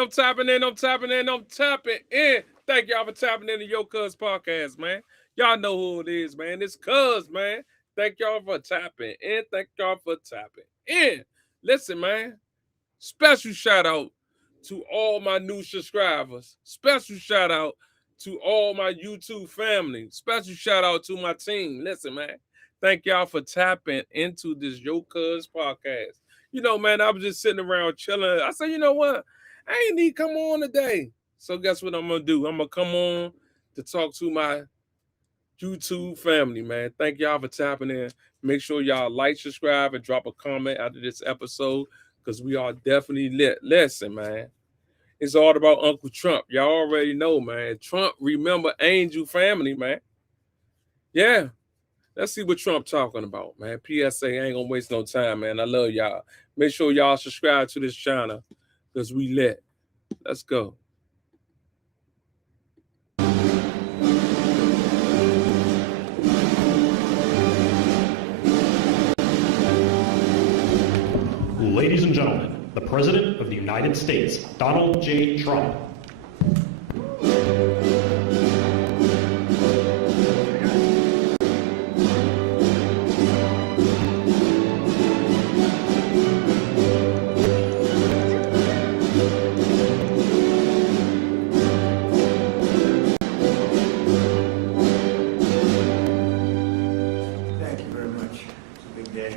I'm tapping in, I'm tapping in, I'm tapping in. Thank y'all for tapping into Your Cuz podcast, man. Y'all know who it is, man. It's Cuz, man. Thank y'all for tapping in. Thank y'all for tapping in. Listen, man. Special shout out to all my new subscribers. Special shout out to all my YouTube family. Special shout out to my team. Listen, man. Thank y'all for tapping into this Your Cuz podcast. You know, man, I was just sitting around chilling. I said, you know what? I ain't need to come on today. So guess what I'm gonna do? I'm gonna come on to talk to my YouTube family, man. Thank y'all for tapping in. Make sure y'all like, subscribe, and drop a comment after this episode because we are definitely lit. Listen, man. It's all about Uncle Trump. Y'all already know, man. Trump, remember Angel family, man. Yeah. Let's see what Trump talking about, man. PSA, I ain't gonna waste no time, man. I love y'all. Make sure y'all subscribe to this channel because we lit. Let's go. Ladies and gentlemen, the President of the United States, Donald J. Trump. Thank you very much. It's a big day.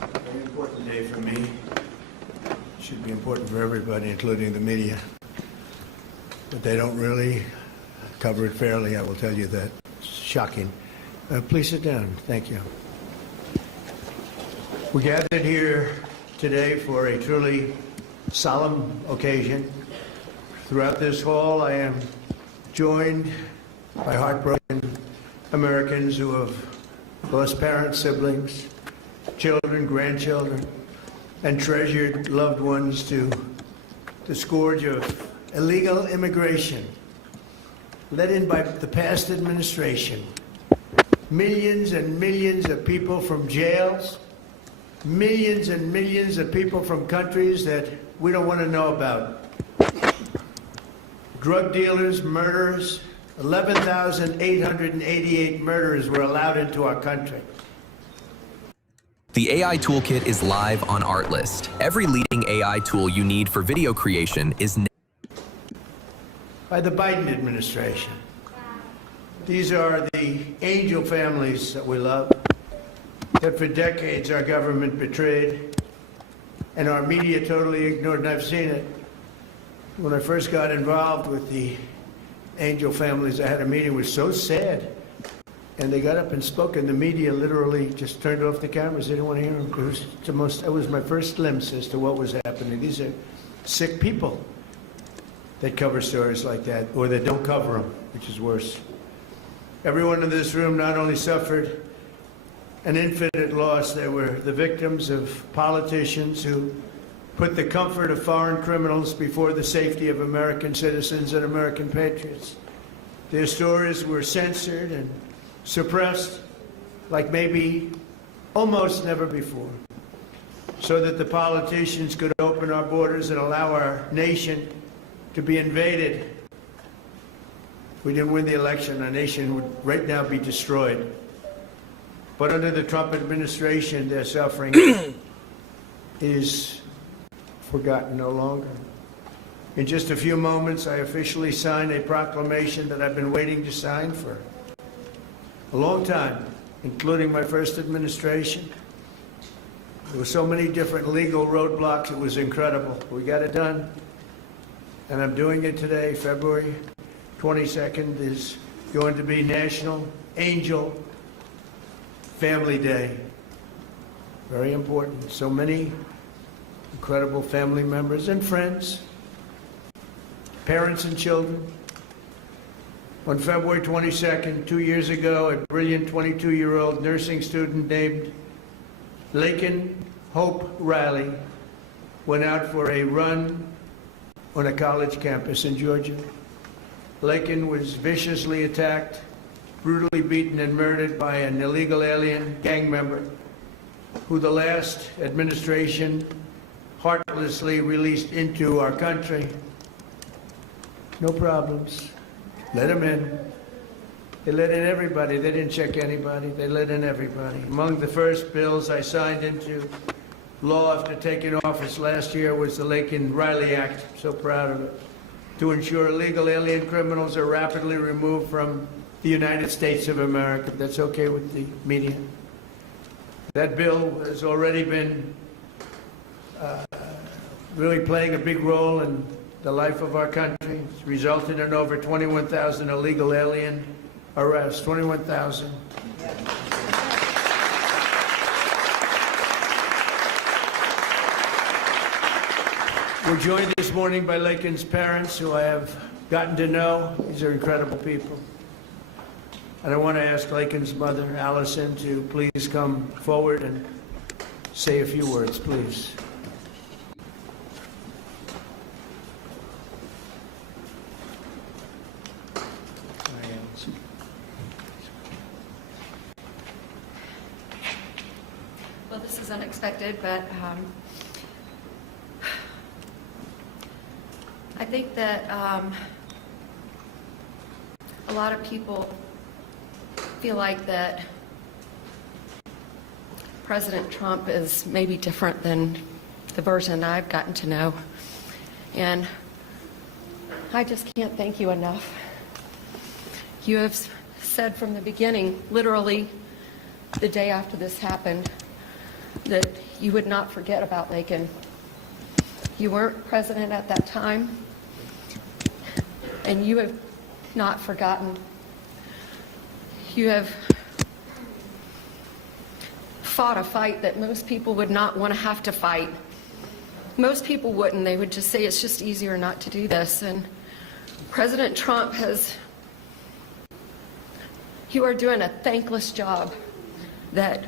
Very important day for me. Should be important for everybody, including the media. But they don't really cover it fairly, I will tell you that. It's shocking. Please sit down. Thank you. We gathered here today for a truly solemn occasion. Throughout this hall, I am joined by heartbroken Americans who have lost parents, siblings, children, grandchildren, and treasured loved ones to the scourge of illegal immigration led in by the past administration. Millions and millions of people from jails, millions and millions of people from countries that we don't want to know about. Drug dealers, murderers, 11,888 murderers were allowed into our country. The AI Toolkit is live on Artlist. Every leading AI tool you need for video creation is by the Biden administration. These are the angel families that we love, that for decades our government betrayed and our media totally ignored, and I've seen it. When I first got involved with the angel families, I had a meeting. It was so sad. And they got up and spoke, and the media literally just turned off the cameras. They didn't want to hear them. It was my first glimpse as to what was happening. These are sick people that cover stories like that, or that don't cover them, which is worse. Everyone in this room not only suffered an infinite loss, they were the victims of politicians who put the comfort of foreign criminals before the safety of American citizens and American patriots. Their stories were censored and suppressed like maybe almost never before, so that the politicians could open our borders and allow our nation to be invaded. If we didn't win the election, our nation would right now be destroyed. But under the Trump administration, their suffering is forgotten no longer. In just a few moments, I officially sign a proclamation that I've been waiting to sign for a long time, including my first administration. There were so many different legal roadblocks, it was incredible. We got it done, and I'm doing it today. February 22nd is going to be National Angel Family Day. Very important. So many incredible family members and friends, parents and children. On February 22nd, 2 years ago, a brilliant 22-year-old nursing student named Laken Hope Riley went out for a run on a college campus in Georgia. Laken was viciously attacked, brutally beaten and murdered by an illegal alien gang member who the last administration heartlessly released into our country No problems. Let them in. They let in everybody. They didn't check anybody. They let in everybody. Among the first bills I signed into law after taking office last year was the Laken-Riley Act. I'm so proud of it. To ensure illegal alien criminals are rapidly removed from the United States of America. That's okay with the media. That bill has already been really playing a big role in the life of our country. It's resulted in over 21,000 illegal alien arrests. 21,000. We're joined this morning by Laken's parents, who I have gotten to know. These are incredible people. And I want to ask Laken's mother, Allison, to please come forward and say a few words, please. Well, this is unexpected, but I think that a lot of people feel like that President Trump is maybe different than the version I've gotten to know. And I just can't thank you enough. You have said from the beginning, literally the day after this happened, that you would not forget about Laken. You weren't president at that time, and you have not forgotten. You have fought a fight that most people would not want to have to fight. Most people wouldn't. They would just say it's just easier not to do this. And President Trump you are doing a thankless job that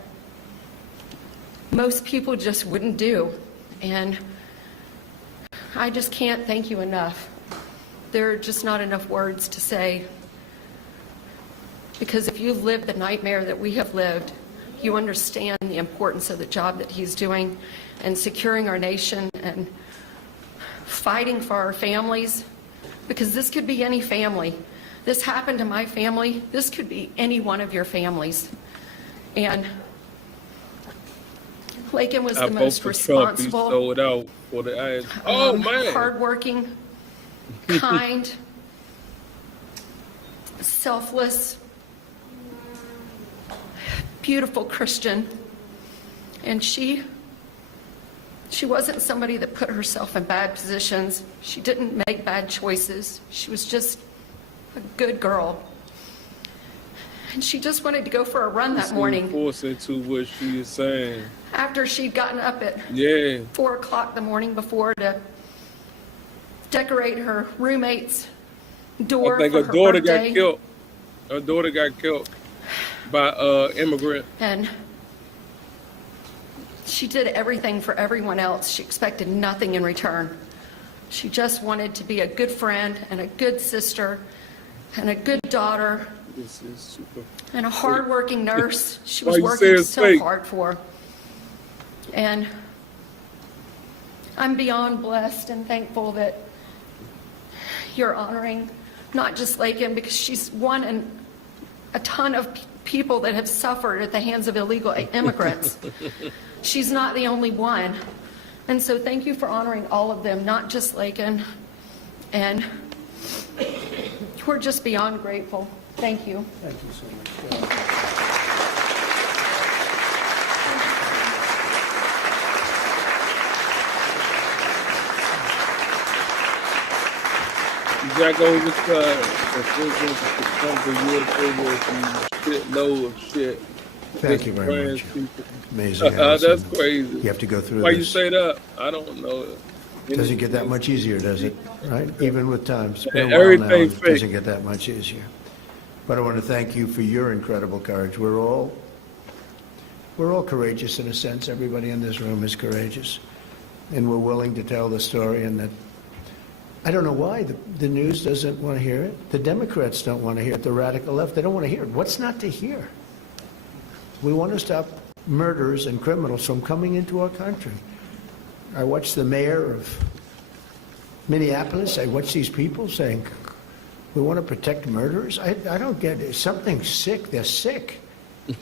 most people just wouldn't do. And I just can't thank you enough. There are just not enough words to say. Because if you've lived the nightmare that we have lived, you understand the importance of the job that he's doing and securing our nation and fighting for our families. Because this could be any family. This happened to my family. This could be any one of your families. And Laken was the most responsible, sold out for the ass. Oh, man. hardworking, kind, selfless, beautiful Christian. And she wasn't somebody that put herself in bad positions. She didn't make bad choices. She was just a good girl. And she just wanted to go for a run that morning. Force into what she is saying. After she'd gotten up at 4 o'clock the morning before to decorate her roommate's door. I think for her her daughter birthday. got killed. Her daughter got killed by immigrant. And she did everything for everyone else. She expected nothing in return. She just wanted to be a good friend and a good sister and a good daughter This is super. and a hard-working nurse. She Why was you say working it's so fake? hard for. And I'm beyond blessed and thankful that you're honoring not just Laken, because she's one in a ton of people that have suffered at the hands of illegal immigrants. She's not the only one. And so thank you for honoring all of them, not just Laken. And we're just beyond grateful. Thank you. Thank you so much. Jack over shitload of shit. Thank you very much. People. Amazing. That's Allison. crazy. You have to go through Why this. you say that? I don't know. Doesn't get that much easier, does it? Right? Even with time. It's been a And while now. everything It fake. doesn't get that much easier. But I want to thank you for your incredible courage. We're all courageous in a sense. Everybody in this room is courageous. And we're willing to tell the story. And that I don't know why the news doesn't want to hear it. The Democrats don't want to hear it. The radical left, they don't want to hear it. What's not to hear? We want to stop murderers and criminals from coming into our country. I watched the mayor of Minneapolis, I watch these people saying, we want to protect murderers. I don't get it. Something's sick. They're sick.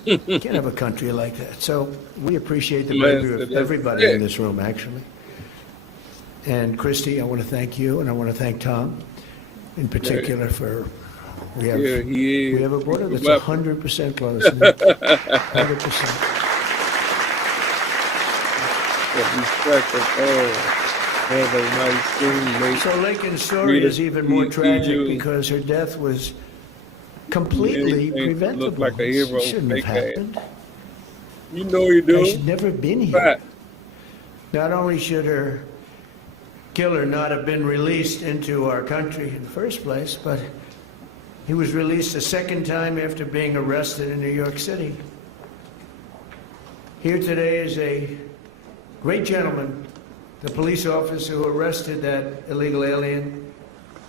You can't have a country like that. So we appreciate the bravery of everybody in this room, actually. And Christy, I want to thank you, and I want to thank Tom in particular for we have a border that's 100% closed. 100%. So Lakin's story is even more tragic because her death was completely preventable. Look like a hero. It shouldn't have happened. You know you do. I should never have been here. Not only should her killer not have been released into our country in the first place, but he was released a second time after being arrested in New York City. Here today is a great gentleman, the police officer who arrested that illegal alien,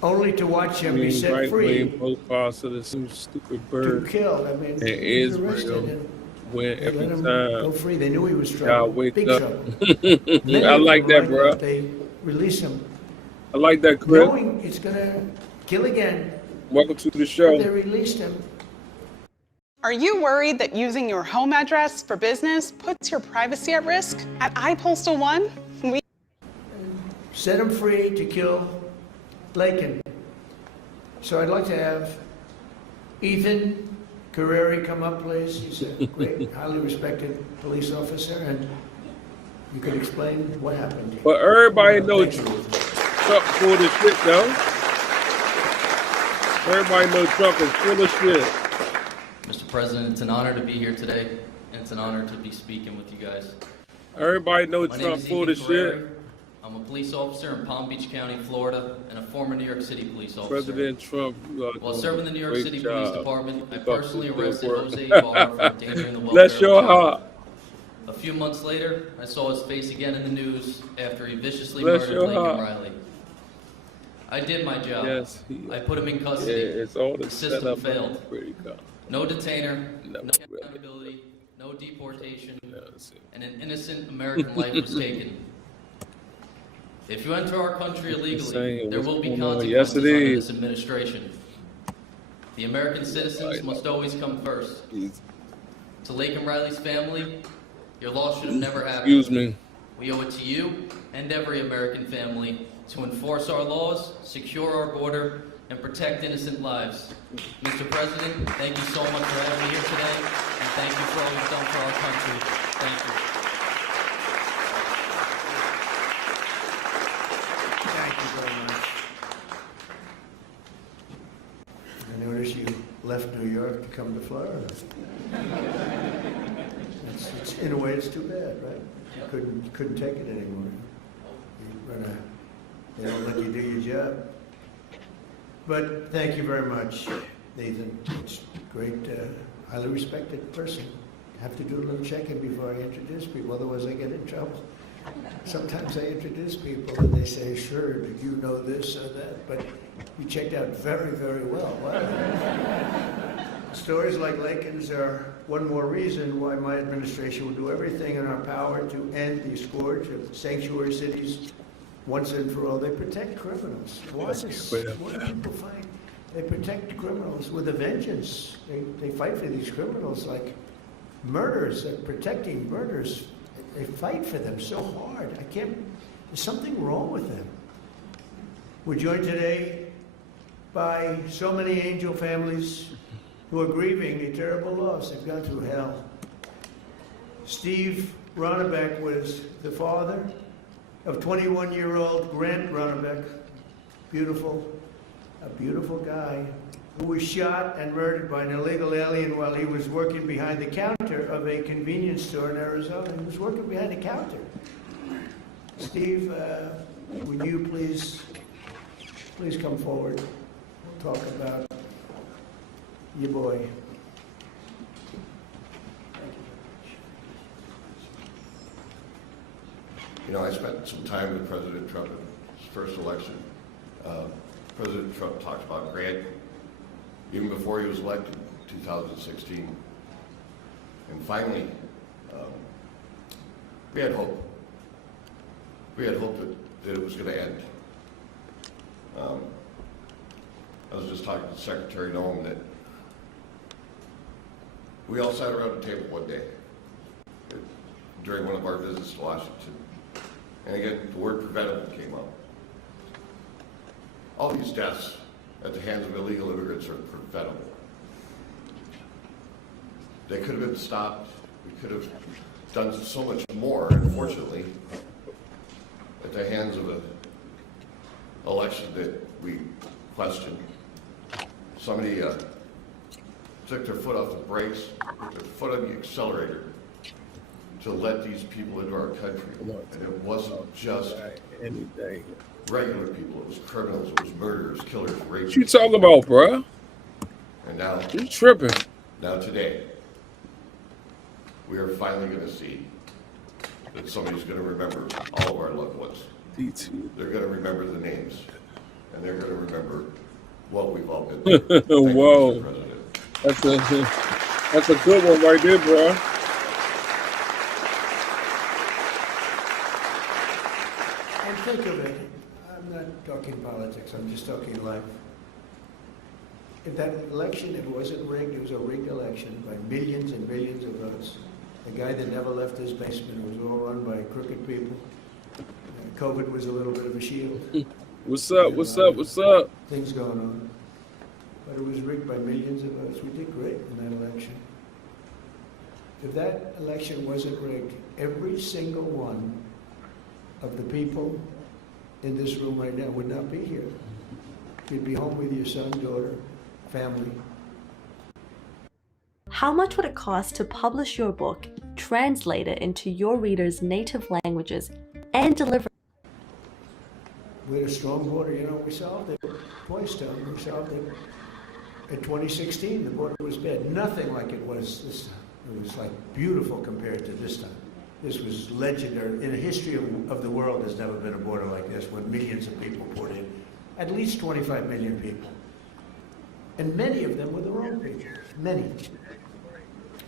only to watch him be set free to kill. I mean, he was arrested and they let him go free. They knew he was trouble, big trouble. I like that, bro. They release him. I like that, Chris. Knowing it's gonna kill again. Welcome to the show. They released him. Are you worried that using your home address for business puts your privacy at risk? At iPostal One, we set him free to kill Lakin. So I'd like to have Ethan Carreri come up, please. He's a great, highly respected police officer, and you can explain what happened. But everybody knows Trump full of shit, though. Everybody knows Trump is full of shit. Mr. President, it's an honor to be here today, and it's an honor to be speaking with you guys. Everybody knows My Trump name is full of Ethan shit. Carreri. I'm a police officer in Palm Beach County, Florida, and a former New York City police officer. President Trump. While serving the New York City Police Department, I personally Good arrested work. Jose Ibarra for endangering the welfare Bless of your a child. heart. A few months later, I saw his face again in the news after he viciously Bless murdered your Lincoln heart. Riley. I did my job. Yes, I put him in custody. it's all The the system setup. failed. Pretty cool. No detainer, No, no really. accountability, no deportation, That's it. and an innocent American life was taken. If you enter our country illegally, saying, there what's will be going on? consequences Yes, it under is. this administration. The American citizens must always come first. To Laken Riley's family, your loss should have never happened. Excuse me. We owe it to you and every American family to enforce our laws, secure our border, and protect innocent lives. Mr. President, thank you so much for having me here today, and thank you for all you've done for our country. Thank you. Thank you very much. I noticed you left New York to come to Florida. In a way, it's too bad, right? You couldn't take it anymore. They don't let you do your job. But thank you very much, Nathan. It's great, highly respected person. Have to do a little checking before I introduce people, otherwise I get in trouble. Sometimes I introduce people and they say, sure, did you know this or that? But you checked out very, very well. Wow. Stories like Laken's are one more reason why my administration will do everything in our power to end the scourge of sanctuary cities once and for all. They protect criminals. What do people find? They protect criminals with a vengeance. They fight for these criminals like murders. They're protecting murders. They fight for them so hard. There's something wrong with them. We're joined today by so many angel families who are grieving a terrible loss. They've gone through hell. Steve Ronnebeck was the father of 21-year-old Grant Ronnebeck, a beautiful guy, who was shot and murdered by an illegal alien while he was working behind the counter of a convenience store in Arizona. He was working behind the counter. Steve, would you please come forward, talk about your boy. You know, I spent some time with President Trump in his first election. President Trump talked about Grant even before he was elected in 2016. And finally, we had hope. We had hope that it was going to end. I was just talking to Secretary Noem that we all sat around the table one day during one of our visits to Washington. And again, the word preventable came up. All these deaths at the hands of illegal immigrants are preventable. They could have been stopped. We could have done so much more, unfortunately, at the hands of an election that we questioned. Somebody took their foot off the brakes, put their foot on the accelerator to let these people into our country. And it wasn't just regular people, it was criminals, it was murderers, killers, rapists. What you talking about, bruh? And now, You tripping. now today, we are finally going to see that somebody's going to remember all of our loved ones. They're going to remember the names, and they're going to remember what we've all been through. Thank you, Whoa. Mr. President. That's a good one right there, bro. And think of it, I'm not talking politics, I'm just talking life. If that election, it wasn't rigged, it was a rigged election by millions and millions of votes. The guy that never left his basement was all run by crooked people. COVID was a little bit of a shield. What's up? What's up? What's up? Things going on. But it was rigged by millions of votes. We did great in that election. If that election wasn't rigged, every single one of the people in this room right now would not be here. You'd be home with your son, daughter, family. How much would it cost to publish your book, translate it into your readers' native languages, and deliver? We had a strong border. You know, we solved it twice, Tom. We solved it. In 2016, the border was bad. Nothing like it was this time. It was like beautiful compared to this time. This was legendary. In the history of the world, there's never been a border like this when millions of people poured in. At least 25 million people. And many of them were the wrong people. Many.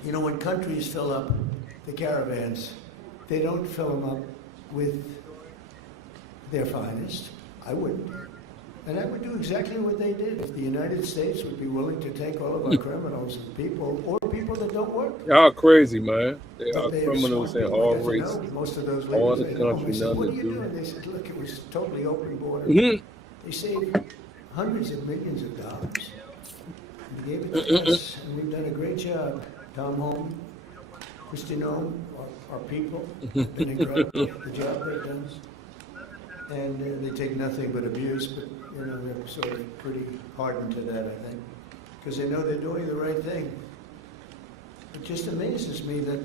You know, when countries fill up the caravans, they don't fill them up with their finest. I wouldn't. And I would do exactly what they did. If the United States would be willing to take all of our criminals and people, or people that don't work. Y'all crazy, man. They are They have criminals smart in people. all I said, races. no, most of those All ladies the I know, country, I said, nothing what to are you do. doing? They said, look, it was totally open border. Mhm. They saved hundreds of millions of dollars. And they gave it to us, and we've done a great job. Tom Home, Christy Noem, our people, have been incredible, the job they've done. And they take nothing but abuse, but, you know, they're sort of pretty hardened to that, I think, because they know they're doing the right thing. It just amazes me that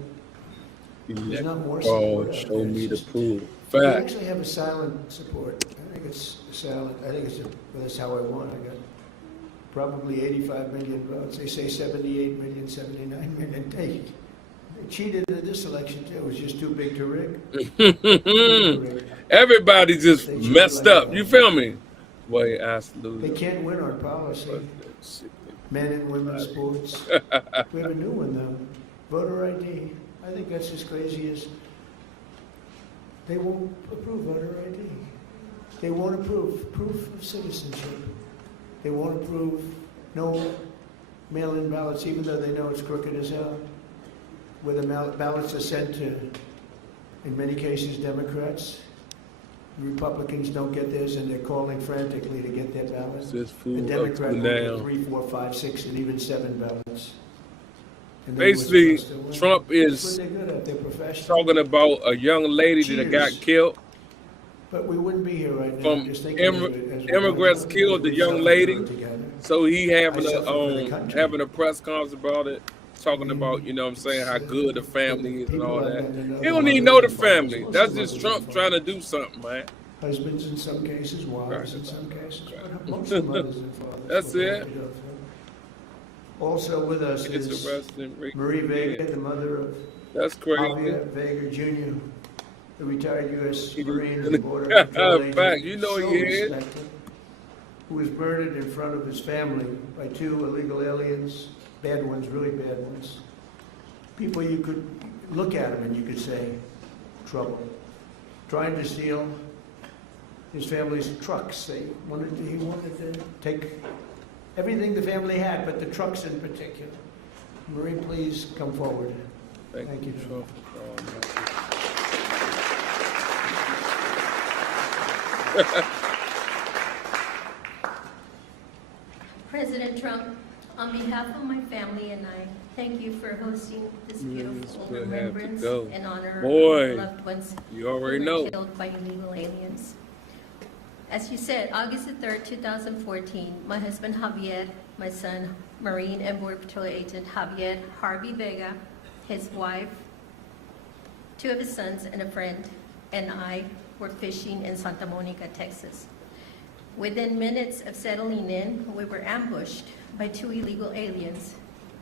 there's not more support Oh, out show there. me It's the just- proof. We Fact. actually have a silent support. I think it's silent. I think well, that's how I won. I got probably 85 million votes. They say 78 million, 79 million. They cheated in this election too. It was just too big to rig. Everybody just messed up. You feel me? Boy, absolutely. They can't win on policy. Men and women's sports. We have a new one though. Voter ID. I think that's as crazy as they won't approve voter ID. They won't approve proof of citizenship. They won't approve no mail-in ballots, even though they know it's crooked as hell. Where the ballots are sent to, in many cases, Democrats. Republicans don't get theirs, and they're calling frantically to get their ballots. Just The food up Democrat to will get now. 3, 4, 5, 6, and even 7 ballots. And they were Basically, supposed to win. Trump That's is what they're good at. They're professional. talking about a young lady that got Cheaters. killed. But we wouldn't be here right now. From just thinking as we're immigrants going, killed the we young suffered lady. through it together. So he having I suffer for the a country. having a press conference about it, talking about, you know what I'm saying, how good the family is and all that. He don't even know the family. That's just Trump trying to do something, man. Husbands in some cases, wives in some cases, but most mothers and fathers. That's what they it. have to go through. Also with us It's is arresting. Marie Vega, the mother of That's crazy. Javier Vega Jr., the retired U.S. Marine and Border In Patrol agent, fact, you know so he is. respected, who was murdered in front of his family by 2 illegal aliens, bad ones, really bad ones. People you could look at them and you could say, trouble. Trying to steal his family's trucks. He wanted to take everything the family had, but the trucks in particular. Marie, please come forward. Thank you, Trump. President Trump, on behalf of my family and I, thank you for hosting this beautiful remembrance in honor of loved ones you already who were know. killed by illegal aliens. As you said, August the 3rd, 2014, my husband Javier, my son Marine and Border Patrol Agent Javier Harvey Vega, his wife, 2 of his sons and a friend, and I were fishing in Santa Monica, Texas. Within minutes of settling in, we were ambushed by 2 illegal aliens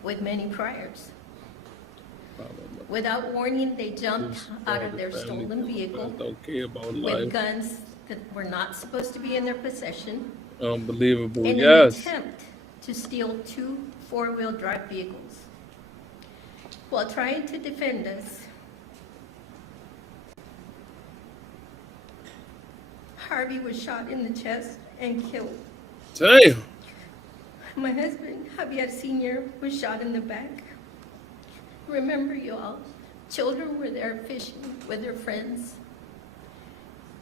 with many priors. Without warning, they jumped out of their stolen vehicle with guns that were not supposed to be in their possession. Unbelievable, in yes. an attempt to steal 2 4-wheel drive vehicles. While trying to defend us, Harvey was shot in the chest and killed. Damn. My husband, Javier Sr., was shot in the back. Remember, you all, children were there fishing with their friends,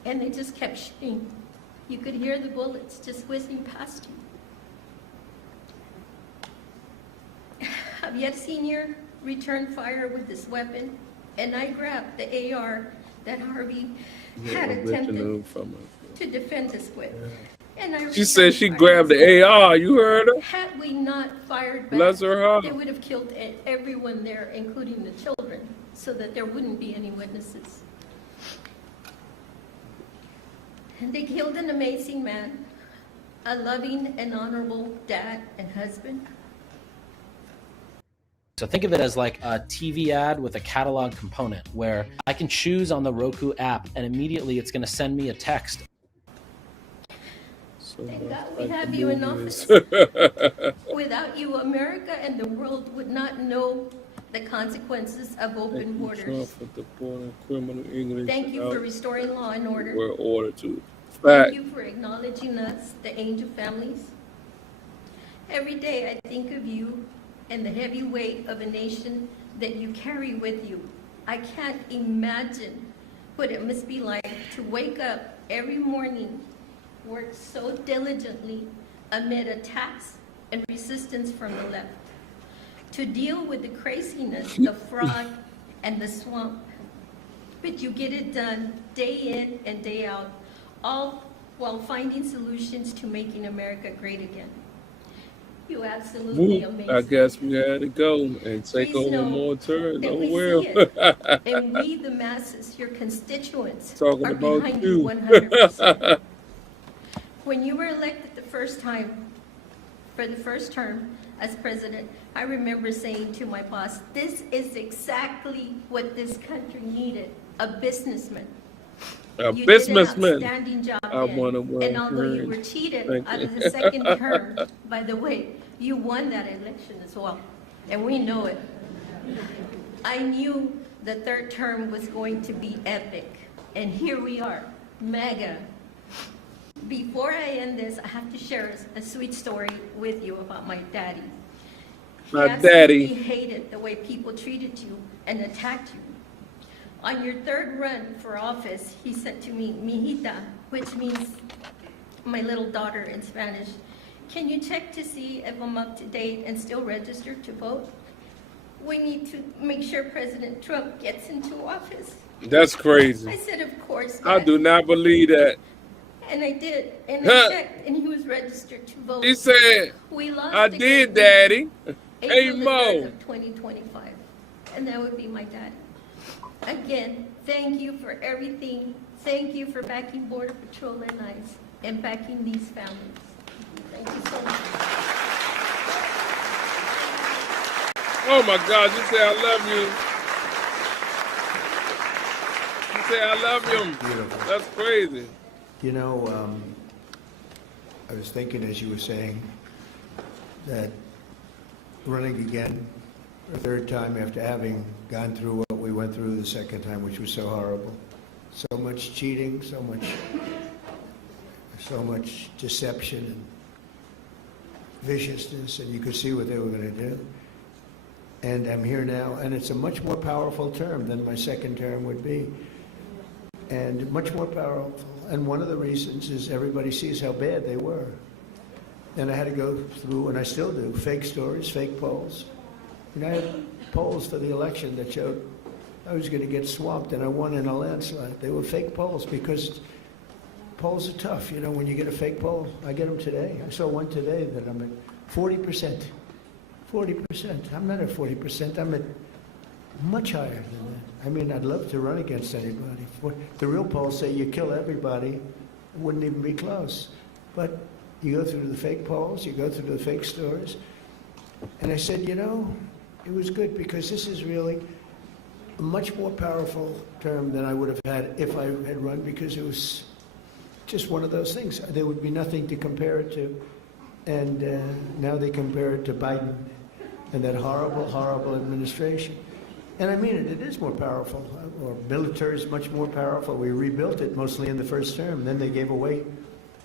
and they just kept shooting. You could hear the bullets just whizzing past you. Javier Sr. returned fire with this weapon, and I grabbed the AR that Harvey had attempted to defend us with. And I She said she grabbed the AR. You heard her? Had we not fired back, Bless her heart. they would have killed everyone there, including the children, so that there wouldn't be any witnesses. And they killed an amazing man, a loving and honorable dad and husband. So think of it as like a TV ad with a catalog component where I can choose on the Roku app and immediately it's going to send me a text. Thank God we have you in office. Without you, America and the world would not know the consequences of open borders. Thank you for restoring law and order. Thank you for acknowledging us, the angel families. Every day I think of you and the heavy weight of a nation that you carry with you. I can't imagine what it must be like to wake up every morning, work so diligently amid attacks and resistance from the left, to deal with the craziness, the fraud, and the swamp. But you get it done day in and day out, all while finding solutions to making America great again. You absolutely amazing. I guess we had to go and take over more turns. And Oh we well. see it. And we, the masses, your constituents, Talking are about behind you. you 100%. When you were elected the first time, for the first term as president, I remember saying to my boss, this is exactly what this country needed, a businessman. A You businessman. did an outstanding job I then. want to And although you were cheated Thank out you. of the second term, by the way, you won that election as well, and we know it. I knew the third term was going to be epic, and here we are, mega. Before I end this, I have to share a sweet story with you about my daddy. My He absolutely daddy. hated the way people treated you and attacked you. On your third run for office, he said to me, "Mijita," which means my little daughter in Spanish, "Can you check to see if I'm up to date and still registered to vote? We need to make sure President Trump gets into office." That's crazy. I said, "Of course, I Dad." do not believe that. And I did, and I checked, and he was registered to vote. He said, We lost I again did, Daddy. Hey, April the 3rd Mo. of 2025, and that would be my dad. Again, thank you for everything. Thank you for backing Border Patrol and ICE and backing these families. Thank you so much. Oh my God, you say I love you. You say I love him. Beautiful. That's crazy. You know, I was thinking as you were saying that running again a third time after having gone through what we went through the second time, which was so horrible. So much cheating, so much so much deception and viciousness, and you could see what they were going to do. And I'm here now, and it's a much more powerful term than my second term would be, and much more powerful. And one of the reasons is everybody sees how bad they were. And I had to go through, and I still do, fake stories, fake polls. And I had polls for the election that showed I was going to get swamped, and I won in a landslide. They were fake polls because polls are tough. You know, when you get a fake poll, I get them today. I saw one today that I'm at 40%. 40%. I'm not at 40%. I'm at much higher than that. I mean, I'd love to run against anybody. The real polls say you kill everybody. It wouldn't even be close. But you go through the fake polls, you go through the fake stories. And I said, you know, it was good because this is really a much more powerful term than I would have had if I had run, because it was just one of those things. There would be nothing to compare it to. And now they compare it to Biden and that horrible, horrible administration. And I mean it, it is more powerful. Our military is much more powerful. We rebuilt it mostly in the first term. Then they gave away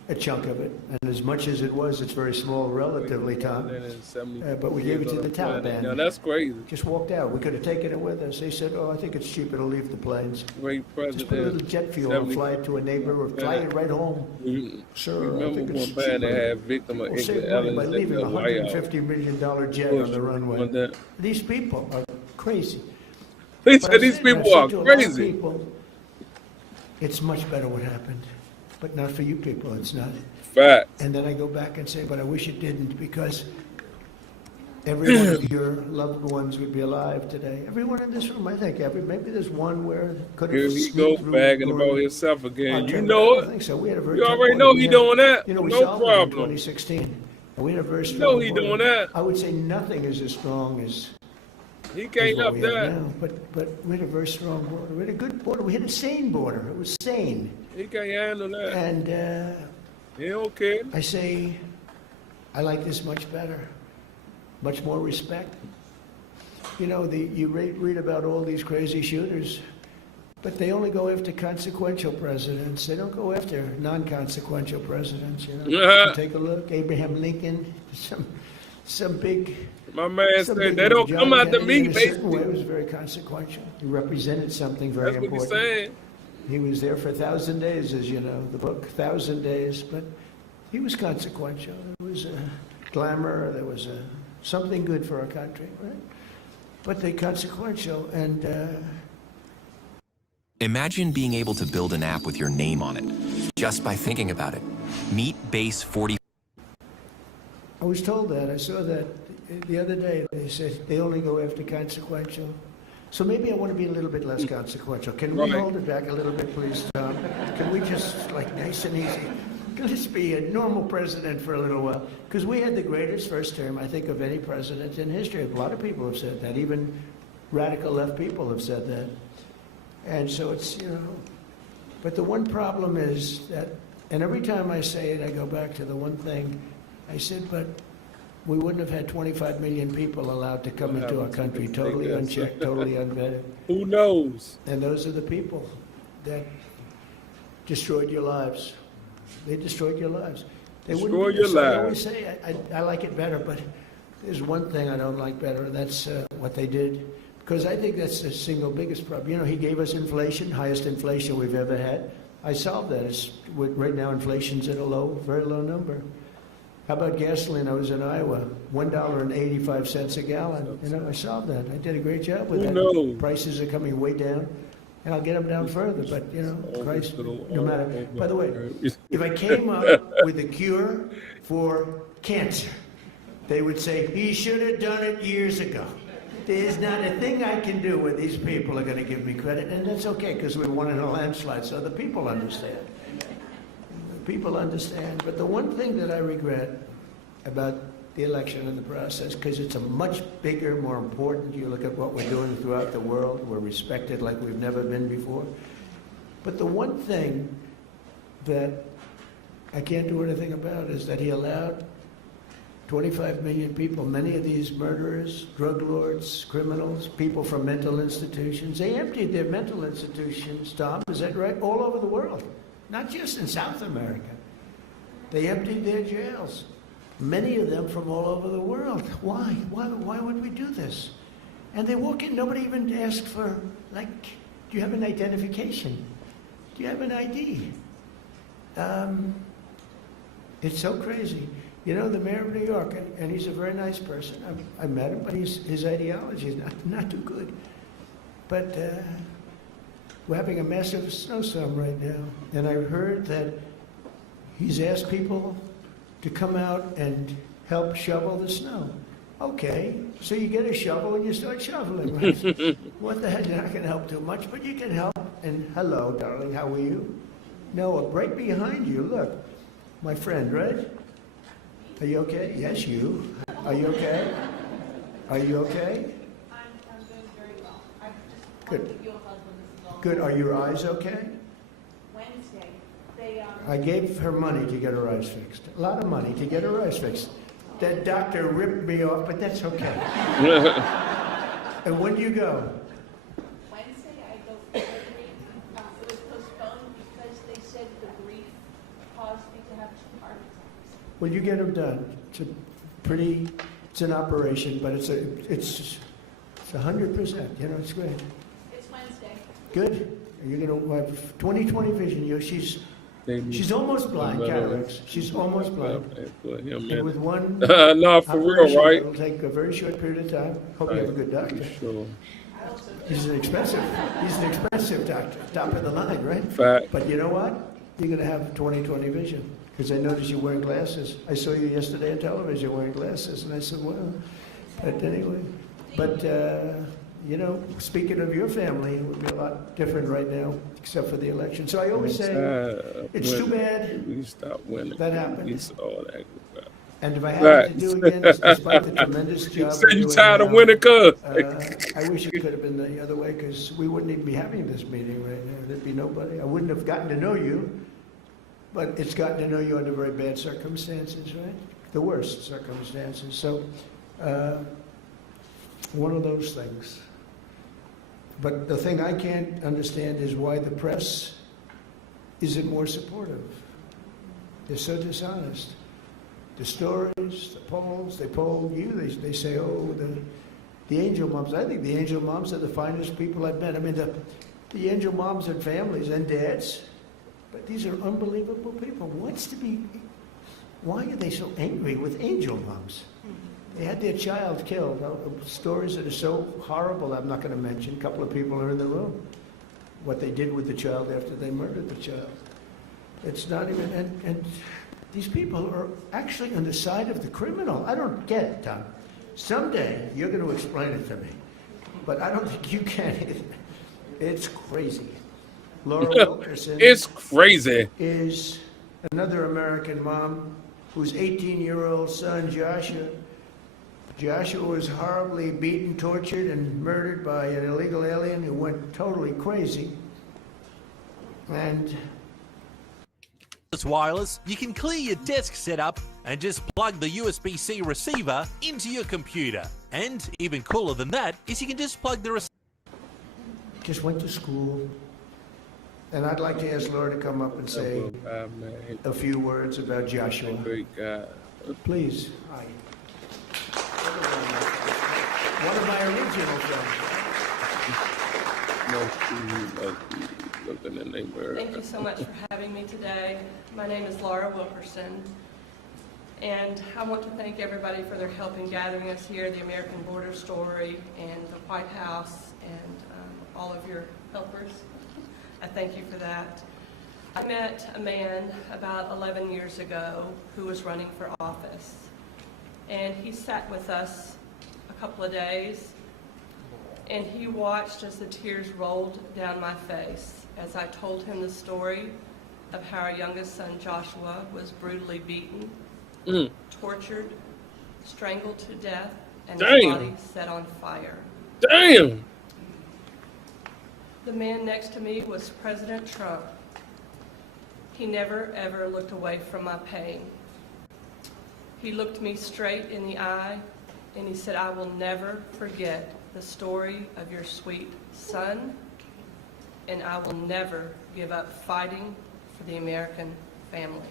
a chunk of it. And as much as it was, it's very small relatively, Tom. But we gave it to the Taliban. Now that's crazy. Just walked out. We could have taken it with us. They said, oh, I think it's cheaper to leave the planes. Great president. Just put a little jet fuel and fly it to a neighbor or fly it right home. Sir, I Remember think it's one band that cheaper. had victim of We'll save England money Ellen by at leaving the a White House. $150 million jet on the runway. These people are crazy. He But I said these I've people said are to a lot of crazy. people, it's much better what happened, but not for you people, it's not. Fact. And then I go back and say, but I wish it didn't, because every one of your loved ones would be alive today. Everyone in this room, I think, maybe there's one where could have Here he sneaked go through bagging door. about himself again. I'll You tell know I it. think so. We had a very You tough already one. know We he had- doing that. You know, we No solved it in problem. 2016. And we had a very You strong know he border. doing that. I would say nothing is as strong as He can't what up we have that. now. But we had a very strong border. We had a good border. We had a sane border. It was sane. He can't handle that. And He don't care. I say, I like this much better. Much more respect. You know, you read about all these crazy shooters, but they only go after consequential presidents. They don't go after non-consequential presidents. You know, Yeah. take a look. Abraham Lincoln, some big. My man some said big they don't John come out to Kennedy me, in a certain way basically. was very consequential. He represented something very That's what he's important. saying. He was there for 1,000 days, as you know, the book, 1,000 days, but he was consequential. There was a glamour, there was something good for our country, right? But they consequential, and Imagine being able to build an app with your name on it, just by thinking about it. Meet Base 40. I was told that. I saw that the other day. They said they only go after consequential. So maybe I want to be a little bit less consequential. Can we Right. hold it back a little bit, please, Tom? Can we just, like, nice and easy? Can this be a normal president for a little while? Because we had the greatest first term, I think, of any president in history. A lot of people have said that. Even radical left people have said that. And so it's, you know, but the one problem is that, and every time I say it, I go back to the one thing I said, but we wouldn't have had 25 million people allowed to come into our country, totally unchecked, totally unvetted. Who knows? And those are the people that destroyed your lives. They destroyed your lives. They wouldn't Destroy be- your so I lives. always say I like it better, but there's one thing I don't like better, and that's what they did. Because I think that's the single biggest problem. You know, he gave us inflation, highest inflation we've ever had. I solved that. Right now, inflation's at a low, very low number. How about gasoline? I was in Iowa, $1.85 a gallon. You know, I solved that. I did a great job with Who that. knows? Prices are coming way down, and I'll get them down further. But you know, Christ, no matter. By the way, if I came up with a cure for cancer, they would say he should have done it years ago. There's not a thing I can do where these people are going to give me credit, and that's okay because we won in a landslide, so the people understand. People understand. But the one thing that I regret about the election and the process, because it's a much bigger, more important, you look at what we're doing throughout the world, we're respected like we've never been before. But the one thing that I can't do anything about is that he allowed 25 million people, many of these murderers, drug lords, criminals, people from mental institutions, they emptied their mental institutions, Tom, is that right? All over the world. Not just in South America. They emptied their jails, many of them from all over the world. Why? Why would we do this? And they walk in, nobody even asks for, like, do you have an identification? Do you have an ID? It's so crazy. You know, the mayor of New York, and he's a very nice person. I met him, but his ideology is not too good. But we're having a massive snowstorm right now, and I heard that he's asked people to come out and help shovel the snow. Okay, so you get a shovel and you start shoveling, right? What the heck, you're not going to help too much, but you can help. And hello, darling, how are you? Noah, right behind you, look. My friend, right? Are you okay? Yes, you. Are you okay? Are you okay? I'm doing very well. I just Good. want to give you a hug when this is all Good. Are your eyes okay? Wednesday. They I gave her money to get her eyes fixed. A lot of money to get her eyes fixed. That doctor ripped me off, but that's okay. And when do you go? Wednesday I go for surgery. It was postponed because they said the grief caused me to have 2 heart attacks. Well, you get them done. It's an operation, but it's 100%. You know, it's great. It's Wednesday. Good. You're gonna have 20/20 vision. You know, she's almost blind, cataracts. She's almost blind. And with one no, for real, operation, right? It'll take a very short period of time. Hope you have a good doctor. Sure. He's an expensive doctor, top of the line, right? Fact. But you know what? You're gonna have 20/20 vision. Because I noticed you're wearing glasses. I saw you yesterday on television wearing glasses, and I said, well, but anyway. But, you know, speaking of your family, it would be a lot different right now, except for the election. So I always say, it's too bad we stop winning. that happened. It's all that crap. And if I had it to do again, despite the tremendous job. You said you we're tired doing of winning, cuz. I wish it could have been the other way, because we wouldn't even be having this meeting right now. There'd be nobody. I wouldn't have gotten to know you. But it's gotten to know you under very bad circumstances, right? The worst circumstances. So, one of those things. But the thing I can't understand is why the press isn't more supportive. They're so dishonest. The stories, the polls, they poll you, they say, oh, the angel moms. I think the angel moms are the finest people I've met. I mean, the angel moms and families and dads. But these are unbelievable people. Why are they so angry with angel moms? They had their child killed. Stories that are so horrible, I'm not going to mention. A couple of people are in the room. What they did with the child after they murdered the child. It's not even, and these people are actually on the side of the criminal. I don't get it, Tom. Someday, you're going to explain it to me. But I don't think you can either. It's crazy. Laura Wilkerson It's crazy. is another American mom whose 18-year-old son, Joshua was horribly beaten, tortured, and murdered by an illegal alien who went totally crazy. And wireless, you can clear your desk setup and just plug the USB-C receiver into your computer. And even cooler than that is you can just plug the just went to school. And I'd like to ask Laura to come up and say a few words about Joshua. Great guy. Please. Hi. One of my original friends. Thank you so much for having me today. My name is Laura Wilkerson, and I want to thank everybody for their help in gathering us here, the American Border Story and the White House, and all of your helpers. I thank you for that. I met a man about 11 years ago who was running for office, and he sat with us a couple of days, and he watched as the tears rolled down my face as I told him the story of how our youngest son Joshua was brutally beaten, tortured, strangled to death, and his body set on fire. Damn! The man next to me was President Trump. He never, ever looked away from my pain. He looked me straight in the eye, and he said, I will never forget the story of your sweet son, and I will never give up fighting for the American family.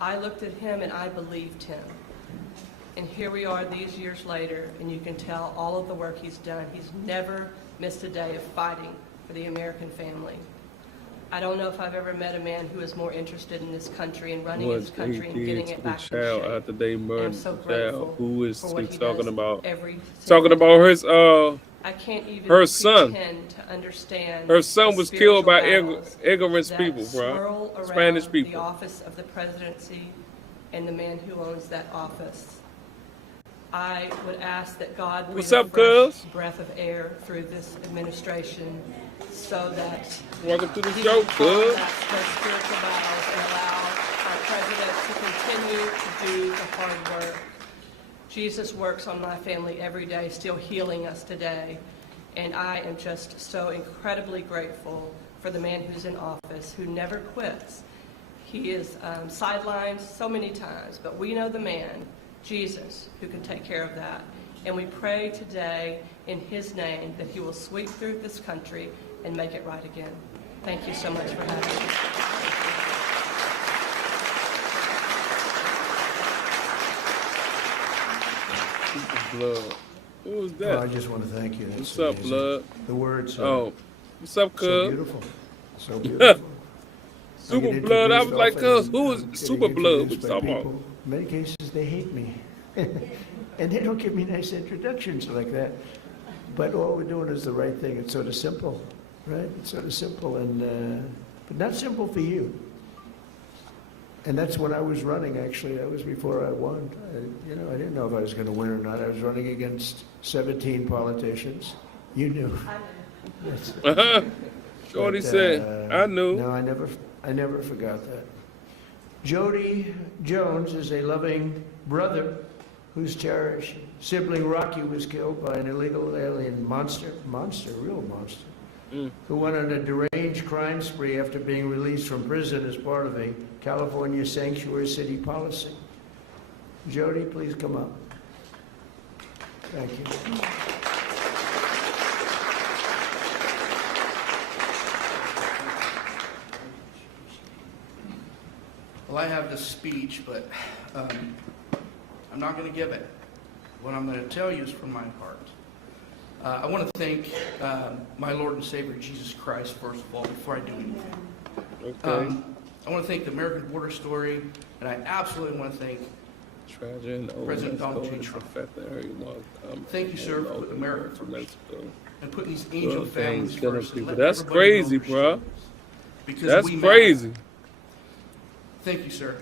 I looked at him and I believed him. And here we are these years later, and you can tell all of the work he's done. He's never missed a day of fighting for the American family. I don't know if I've ever met a man who is more interested in this country and running this country and getting it back in shape. After they murdered I'm so the grateful child. Who is for what he he talking does about? every Talking single about his I can't even her son. pretend to understand Her son the was killed by spiritual battles ignorant that people, bro. swirl around Spanish the people. office of the presidency and the man who owns that office. I would ask that God breathe What's up, a fresh cuz? breath of air through this administration so that Welcome to the he show, can calm cuz. those spiritual battles and allow our president to continue to do the hard work. Jesus works on my family every day, still healing us today. And I am just so incredibly grateful for the man who's in office, who never quits. He is sidelined so many times, but we know the man, Jesus, who can take care of that. And we pray today in his name that he will sweep through this country and make it right again. Thank you so much for having me. Blood. Who was that? Oh, I just want to thank you. That's What's up, amazing. blood? The words. Oh, what's up, cuz? So beautiful. So beautiful. Super I get blood. I was introduced like, often, cuz, and who is I'm getting super blood? What introduced you by talking about? people. In many cases, they hate me. And they don't give me nice introductions like that. But all we're doing is the right thing. It's sort of simple, right? It's sort of simple, and but not simple for you. And that's when I was running, actually. That was before I won. I didn't know if I was going to win or not. I was running against 17 politicians. You knew. Uh-huh. Shorty said, I knew. No, I never forgot that. Jody Jones is a loving brother whose cherished sibling Rocky was killed by an illegal alien monster, real monster, who went on a deranged crime spree after being released from prison as part of a California sanctuary city policy. Jody, please come up. Thank you. Well, I have this speech, but I'm not going to give it. What I'm going to tell you is from my heart. I want to thank my Lord and Savior, Jesus Christ, first of all, before I do anything. Okay. I want to thank the American Border Story, and I absolutely want to thank President Donald J. Trump. Thank you, sir, for putting America first and putting these angel families first. That's crazy, bro. Because that's crazy. Thank you, sir.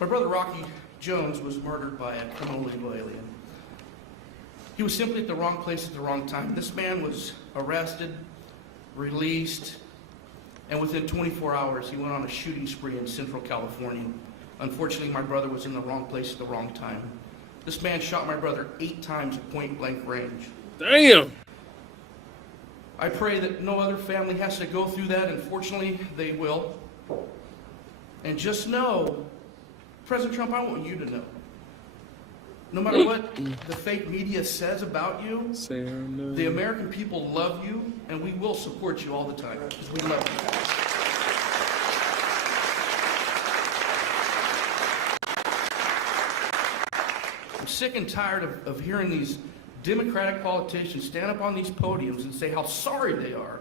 My brother Rocky Jones was murdered by a criminal illegal alien. He was simply at the wrong place at the wrong time. This man was arrested, released, and within 24 hours he went on a shooting spree in Central California. Unfortunately, my brother was in the wrong place at the wrong time. This man shot my brother 8 times at point blank range. Damn! I pray that no other family has to go through that. Unfortunately, they will. And just know, President Trump, I want you to know, no matter what the fake media says about you, the American people love you, and we will support you all the time, because we love you. I'm sick and tired of hearing these Democratic politicians stand up on these podiums and say how sorry they are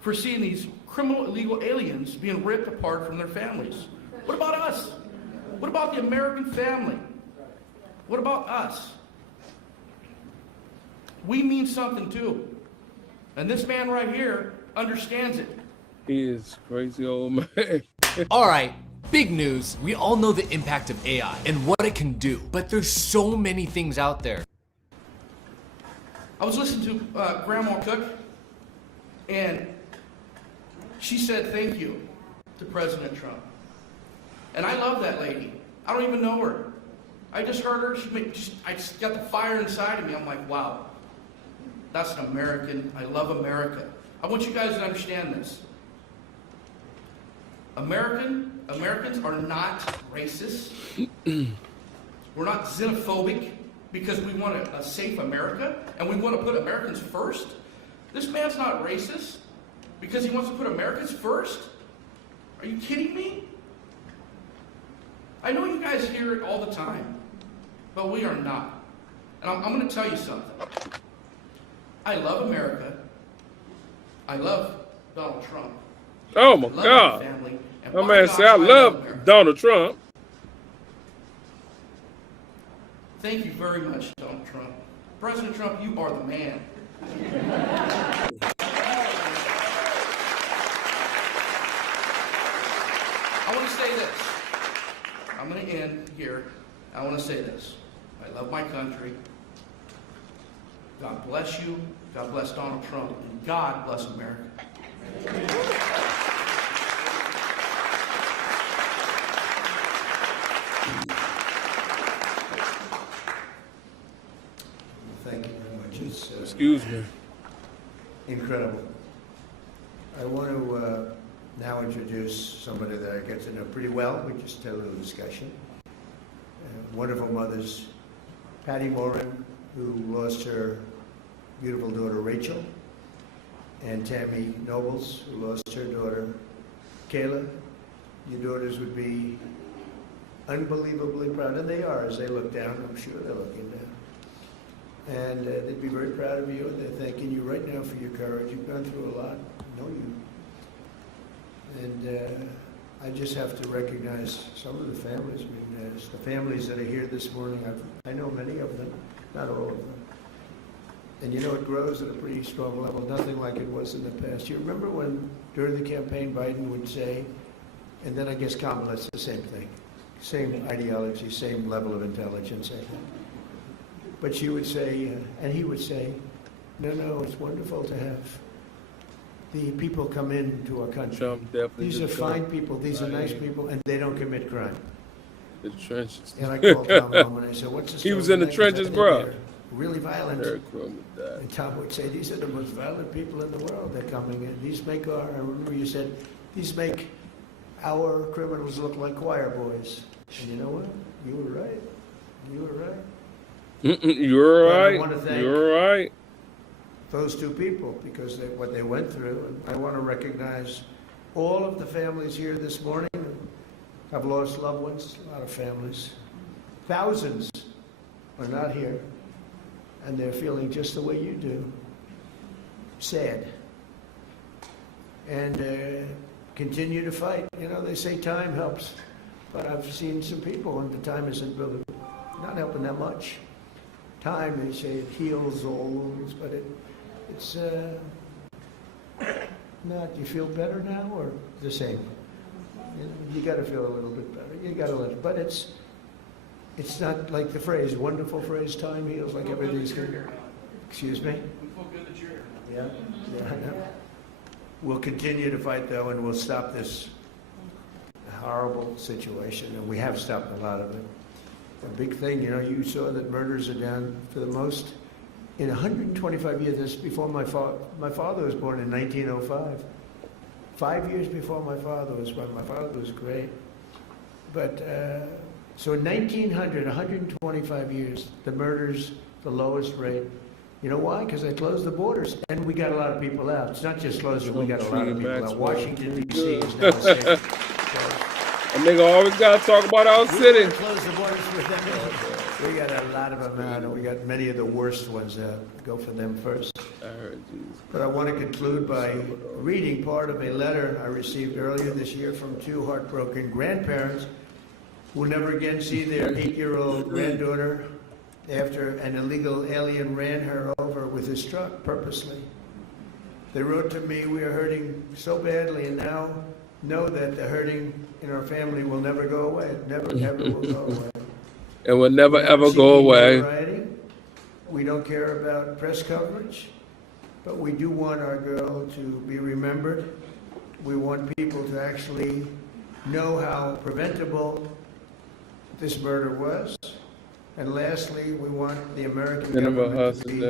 for seeing these criminal illegal aliens being ripped apart from their families. What about us? What about the American family? What about us? We mean something too. And this man right here understands it. He is crazy old man. All right, big news. We all know the impact of AI and what it can do, but there's so many things out there. I was listening to Grandma Cook, and she said thank you to President Trump. And I love that lady. I don't even know her. I just heard her. I just got the fire inside of me. I'm like, wow, that's an American. I love America. I want you guys to understand this. Americans are not racist. We're not xenophobic because we want a safe America and we want to put Americans first. This man's not racist because he wants to put Americans first. Are you kidding me? I know you guys hear it all the time, but we are not. And I'm going to tell you something. I love America. I love Donald Trump. Oh my I love God. my family. And My by man gosh, said, I love America. Donald Trump. Thank you very much, Donald Trump. President Trump, you are the man. I want to say this. I'm going to end here. I want to say this. I love my country. God bless you. God bless Donald Trump. And God bless America. Thank you very much. It's Excuse me. incredible. I want to now introduce somebody that I get to know pretty well. We just had a little discussion. Wonderful mothers, Patty Morin, who lost her beautiful daughter Rachel, and Tammy Nobles, who lost her daughter Kayla. Your daughters would be unbelievably proud, and they are as they look down. I'm sure they're looking down. And they'd be very proud of you, and they're thanking you right now for your courage. You've gone through a lot. I know you. And I just have to recognize some of the families. I mean, the families that are here this morning, I know many of them, not all of them. And you know, it grows at a pretty strong level, nothing like it was in the past. You remember when, during the campaign, Biden would say, and then I guess Kamala's the same thing, same ideology, same level of intelligence, I think. But she would say, and he would say, no, it's wonderful to have the people come into our country. These are fine people, these are nice people, and they don't commit crime. The trenches. And I called Tom home and I said, what's the story? He was in the trenches, bro. Really violent. And And Tom would say, these are the most violent people in the world. They're coming in. These make our, I remember you said, these make our criminals look like choir boys. And you know what? You were right. You were right. You're But I right. wanna thank You're right. those two people, because what they went through. And I want to recognize all of the families here this morning who have lost loved ones, a lot of families. Thousands are not here, and they're feeling just the way you do, sad. And continue to fight. You know, they say time helps, but I've seen some people, and the time isn't really not helping that much. Time, they say, it heals all wounds, but it's not. Do you feel better now or the same? You got to feel a little bit better. You got to let it, but it's not like the phrase, wonderful phrase, time heals, like everything's good. Excuse me? We feel good that you're here. Yeah, I know. We'll continue to fight though, and we'll stop this horrible situation, and we have stopped a lot of it. A big thing, you know, you saw that murders are down for the most in 125 years. This before my father was born in 1905. 5 years before my father was born. My father was great. But, so in 1900, 125 years, the murders, the lowest rate. You know why? Because they closed the borders, and we got a lot of people out. It's not just closing, we got a lot of people out. Washington, D.C. is now safe. A nigga always got to talk about our city. We close the borders with them. We got a lot of them out, and we got many of the worst ones out. Go for them first. I heard you. But I want to conclude by reading part of a letter I received earlier this year from two heartbroken grandparents who will never again see their 8-year-old granddaughter after an illegal alien ran her over with his truck purposely. They wrote to me, we are hurting so badly, and now know that the hurting in our family will never go away. Never, ever will go away. It will never, ever go away. Notoriety. We don't care about press coverage, but we do want our girl to be remembered. We want people to actually know how preventable this murder was. And lastly, we want the American government to be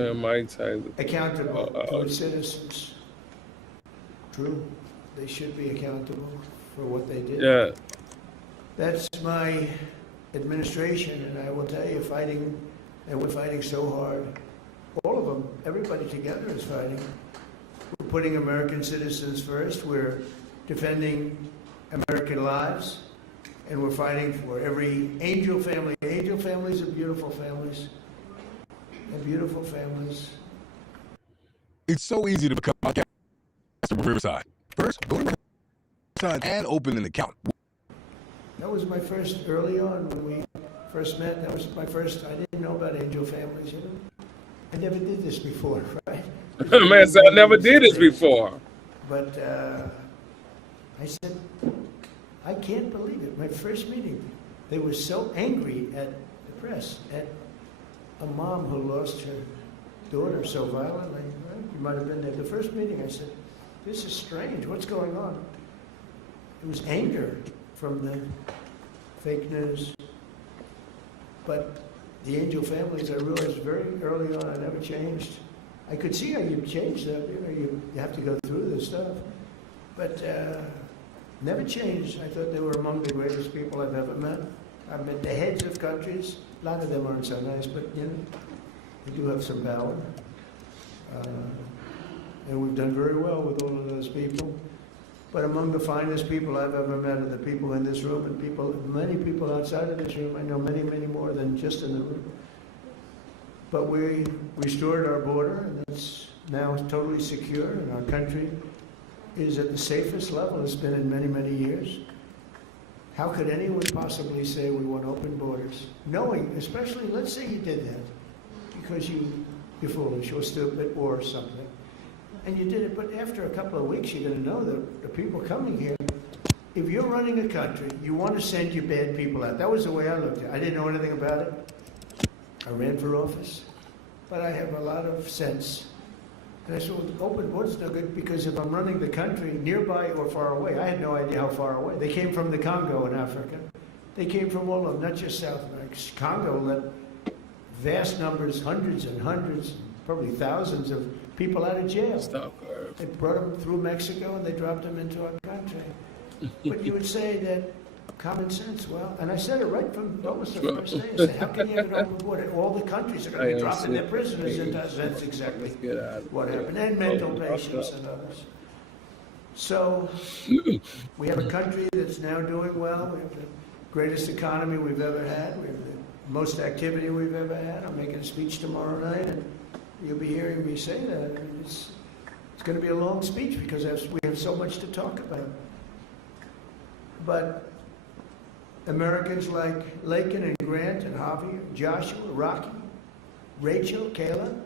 accountable to its citizens. True. They should be accountable for what they did. Yeah. That's my administration, and I will tell you, fighting, and we're fighting so hard. All of them, everybody together is fighting. We're putting American citizens first. We're defending American lives. and we're fighting for every angel family. Angel families are beautiful families. They're beautiful families. It's so easy to become a customer Riverside. First, go to Riverside and open an account. That was my first, early on when we first met, that was my first, I didn't know about angel families, you know. I never did this before, right? Man said I never did this before. But I said, I can't believe it. My first meeting, they were so angry at the press, at a mom who lost her daughter so violently. Right? You might have been there. The first meeting, I said, this is strange. What's going on? It was anger from the fake news. But the angel families, I realized very early on, I never changed. I could see how you changed that. You know, you have to go through this stuff. But never changed. I thought they were among the greatest people I've ever met. I've met the heads of countries. A lot of them aren't so nice, but you know, they do have some power. And we've done very well with all of those people. But among the finest people I've ever met are the people in this room, and people, many people outside of this room. I know many, many more than just in the room. But we restored our border, and it's now totally secure, and our country is at the safest level it's been in many, many years. How could anyone possibly say we want open borders? Knowing, especially, let's say you did that because you're foolish or stupid or something. And you did it, but after a couple of weeks, you're going to know that the people coming here, if you're running a country, you want to send your bad people out. That was the way I looked at it. I didn't know anything about it. I ran for office, but I have a lot of sense. And I said, well, open borders is no good because if I'm running the country nearby or far away, I had no idea how far away. They came from the Congo in Africa. They came from all of them, not just South America. Congo let vast numbers, hundreds and hundreds, probably thousands of people out of jail. They brought them through Mexico and they dropped them into our country. But you would say that common sense, well, and I said it right from almost the first day. I said, how can you have an open border? All the countries are going to be dropping their prisoners into us. That's exactly what happened. And mental patients and others. So we have a country that's now doing well. We have the greatest economy we've ever had. We have the most activity we've ever had. I'm making a speech tomorrow night, and you'll be hearing me say that. I mean, it's going to be a long speech because we have so much to talk about. But Americans like Lakin and Grant and Javier, Joshua, Rocky, Rachel, Kayla,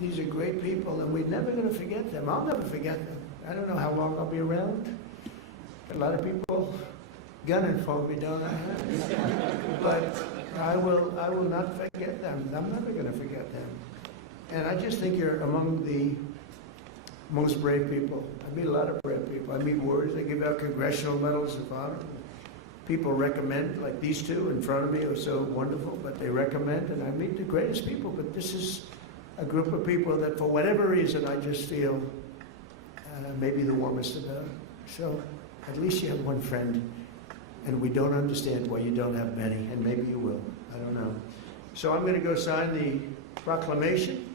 these are great people, and we're never going to forget them. I'll never forget them. I don't know how long I'll be around. A lot of people gunning for me, don't I? But I will not forget them. I'm never going to forget them. And I just think you're among the most brave people. I meet a lot of brave people. I meet warriors. I give out congressional medals of honor. People recommend, like these two in front of me are so wonderful, but they recommend, and I meet the greatest people. But this is a group of people that, for whatever reason, I just feel maybe the warmest about. So at least you have one friend, and we don't understand why you don't have many, and maybe you will. I don't know. So I'm going to go sign the proclamation,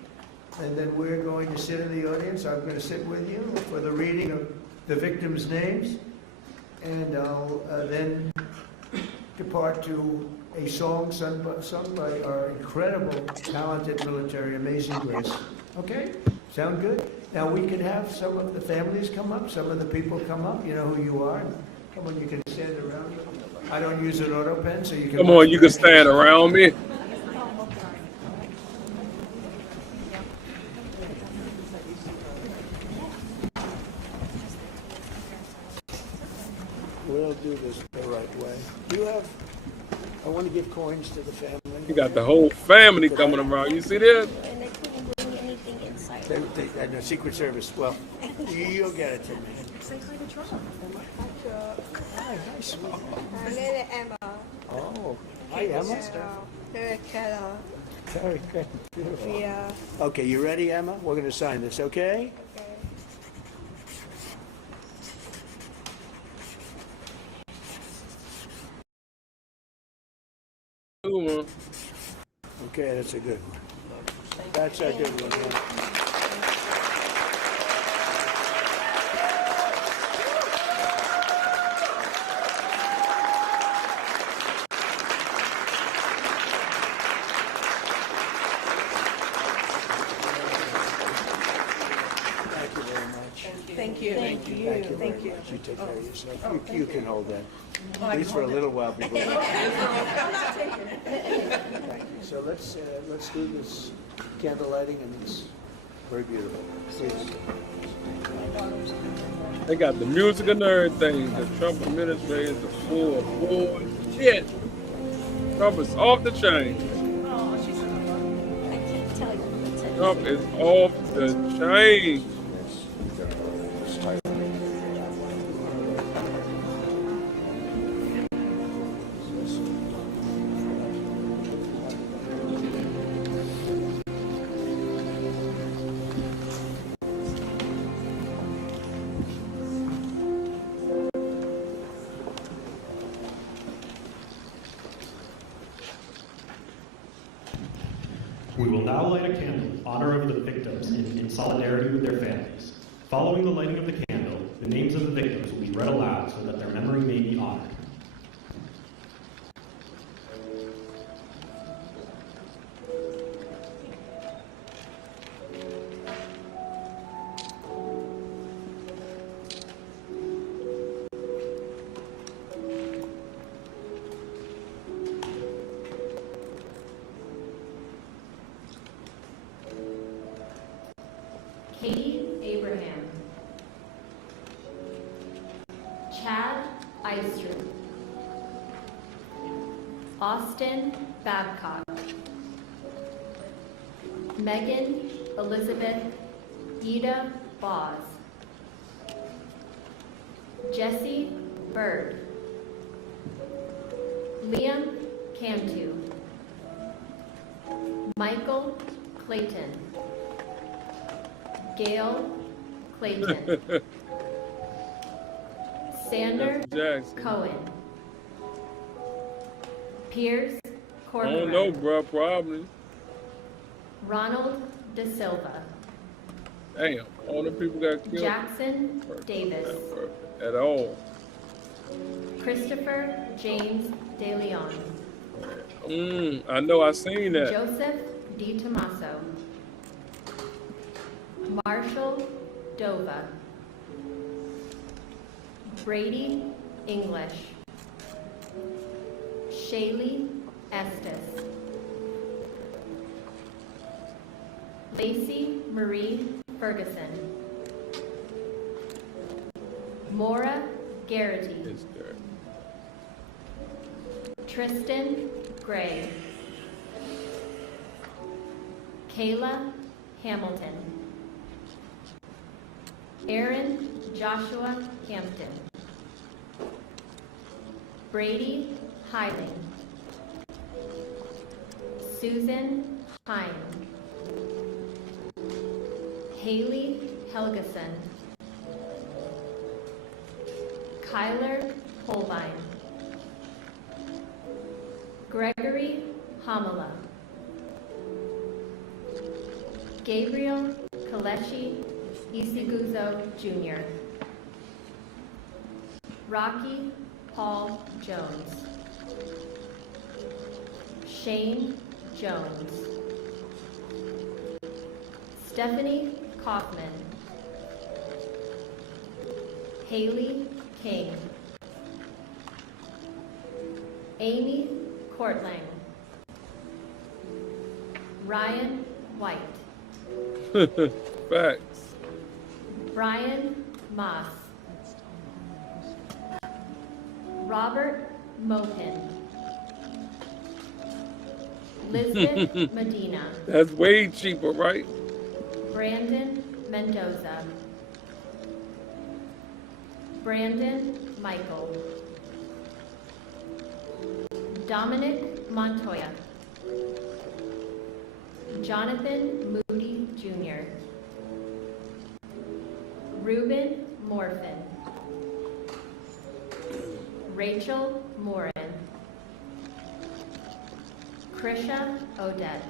and then we're going to sit in the audience. I'm going to sit with you for the reading of the victims' names, and I'll then depart to a song sung by our incredible, talented military, Amazing Grace. Okay? Sound good? Now we can have some of the families come up, some of the people come up. You know who you are. Come on, you can stand around me. I don't use an auto pen, so you can... Come on, you can stand around me. We'll do this the right way. You have... I want to give coins to the family. You got the whole family coming around. You see this? And I couldn't bring anything inside. The Secret Service. Well, you'll get it to me. Say hi to Trump. Hi, nice. My name is Emma. Oh, hi, Emma. Very Carol. Very good. Beautiful. Yeah. Okay, you ready, Emma? We're going to sign this, okay? Okay. Okay, that's a good one. That's a good one. Yeah. you. Thank you. Thank you very much. You take care of yourself. You can hold that. At least for a little while before. I'm not taking it. Thank you. So let's do this candle lighting, and it's very beautiful. Please. They got the music and everything. The Trump administration is the full shit. Trump is off the chain. Trump is off the chain. We will now light a candle in honor of the victims in solidarity with their families. Following the lighting of the candle, the names of the victims will be read aloud so that their memory may be honored. Katie Abraham, Chad Eystrup, Austin Babcock, Megan Elizabeth Ida Boz, Jesse Bird, Liam Cantu, Michael Clayton, Gail Clayton, Sander Cohen, Piers I Corcoran, don't know, bro. Probably. Ronald De Silva, Damn, all the people got killed. Jackson Davis, At all. Christopher James De Leon, I know. I seen that. Joseph Di Tommaso, Marshall Dova, Brady English, Shaylee Estes, Lacey Marie Ferguson, Maura Garrity, Tristan Gray, Kayla Hamilton, Aaron Joshua Hampton, Brady Hyling, Susan Hine, Haley Helgeson, Kyler Holbein, Gregory Hamala, Gabriel Kaleshi Isiguzo Jr., Rocky Paul Jones, Shane Jones, Stephanie Kaufman, Haley King, Amy Courtlang, Ryan White, Facts. Brian Moss, Robert Mopin, Lisbeth Medina, That's way cheaper, right? Brandon Mendoza, Brandon Michael, Dominic Montoya, Jonathan Moody Jr., Ruben Morfin, Rachel Morin, Krisha Odette,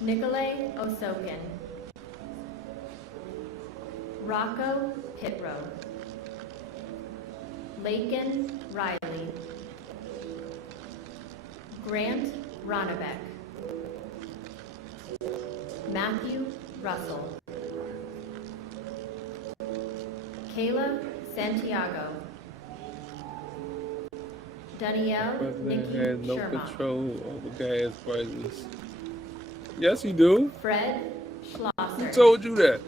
Nicolay Osokin, Rocco Pitro, Lakin Riley, Grant Ronnebeck, Matthew Russell, Kayla Santiago. Danielle President Nikki has no Sherma. control over gas prices. Yes, he do. Fred Who Schlosser. told you that?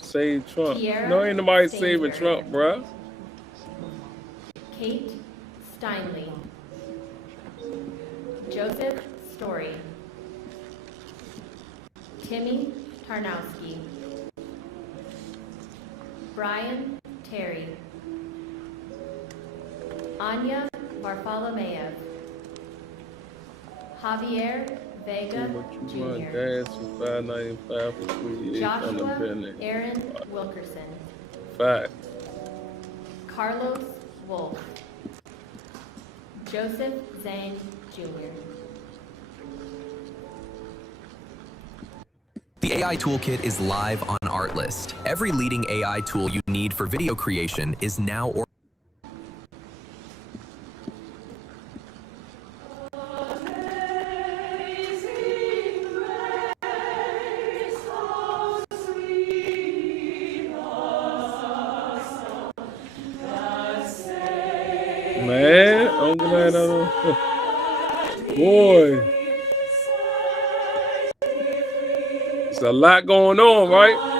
Save Trump. Kiera No, ain't nobody saving Stanger. Trump, bruh. Kate Steinley. Joseph Story. Timmy Tarnowski. Brian Terry. Anya Bartholomew. Javier Vega You want Jr. gas for $5.95 for 3 years on the Joshua business. Aaron Wilkerson. Fact. Carlos Wolf. Joseph Zane Jr. The AI Toolkit is live on Artlist. Every leading AI tool you need for video creation is now Man, I'm glad I don't. Boy. There's a lot going on, right?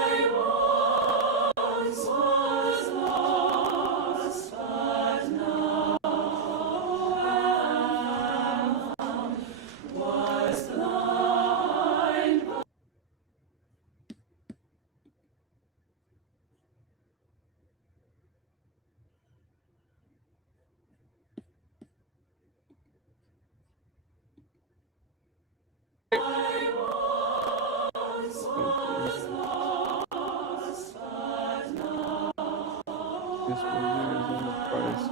This one here is on the price.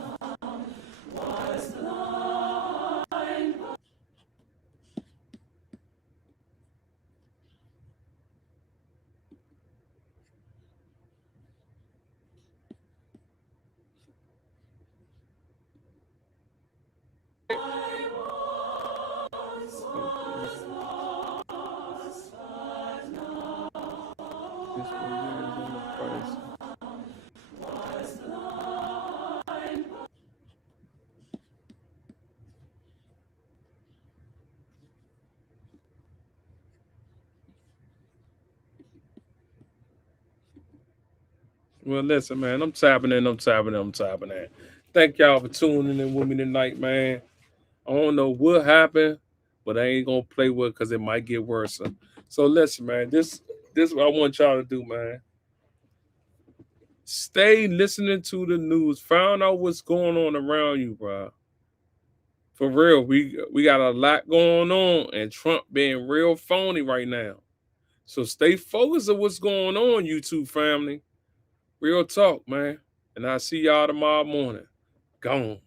This one here is on the price. Well, listen, man, I'm tapping in. Thank y'all for tuning in with me tonight, man. I don't know what happened, but I ain't gonna play with it because it might get worse. So listen, man, this is what I want y'all to do, man. Stay listening to the news. Find out what's going on around you, bro. For real, we got a lot going on, and Trump being real phony right now. So stay focused on what's going on, YouTube family. Real talk, man. And I'll see y'all tomorrow morning. Gone.